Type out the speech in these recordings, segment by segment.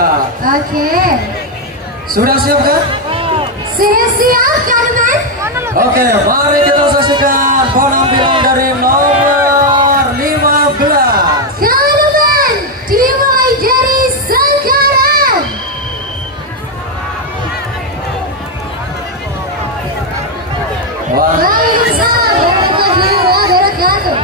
Iya. Oke. Sudah siap kan? Siap kan, Mas? Oke, mari kita saksikan penampilan dari nomor 15. Teman-teman, dimulai dari sekarang. Waalaikumsalam warahmatullahi wabarakatuh.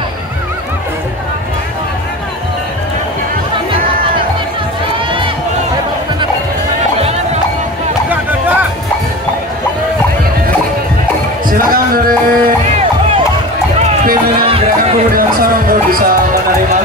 Silakan dari pimpinan Gerakan Pemuda Sorong bisa menerima.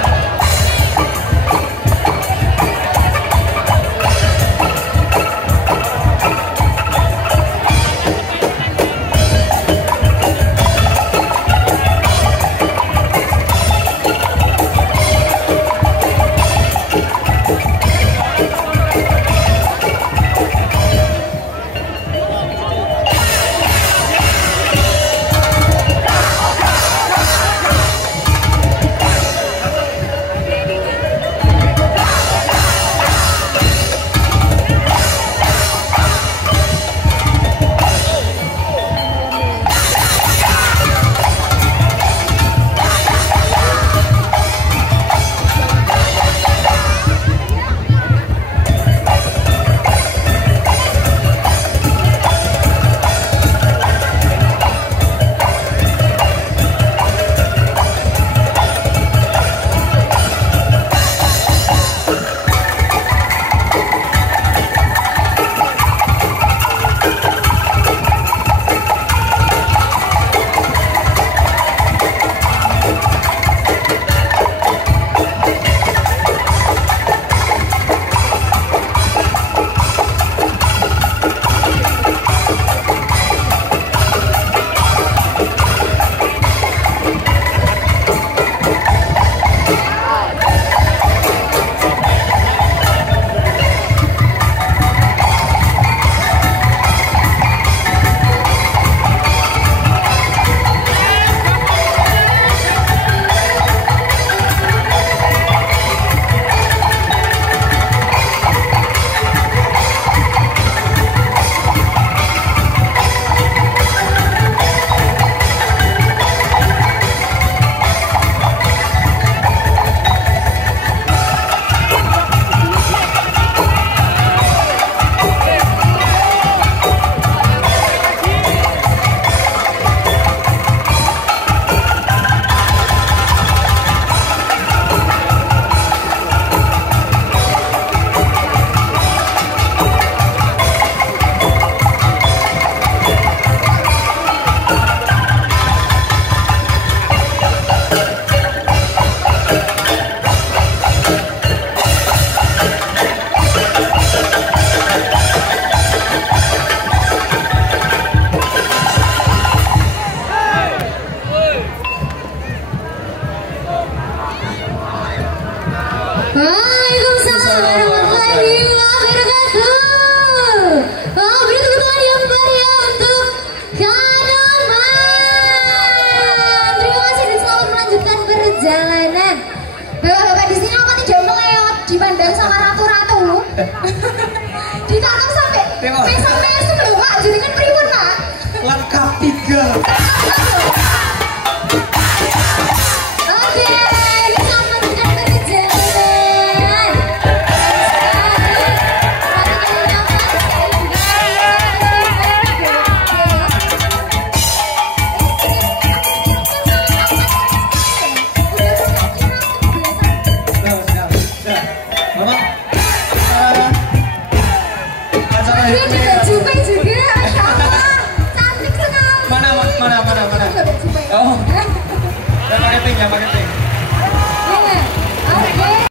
Waalaikumsalam warahmatullahi wabarakatuh. Beri tepuk tangan yang meriah untuk Kanoman. Terima kasih dan selamat melanjutkan perjalanan. Bapak-bapak di sini apa tidak meleot dipandang sama ratu-ratu? Ditangkap sampai mesem-mesem loh Pak. Jadi kan priwun Pak. Lengkap 3. Cantik sekali. Mana? Oh, yang pakai pink.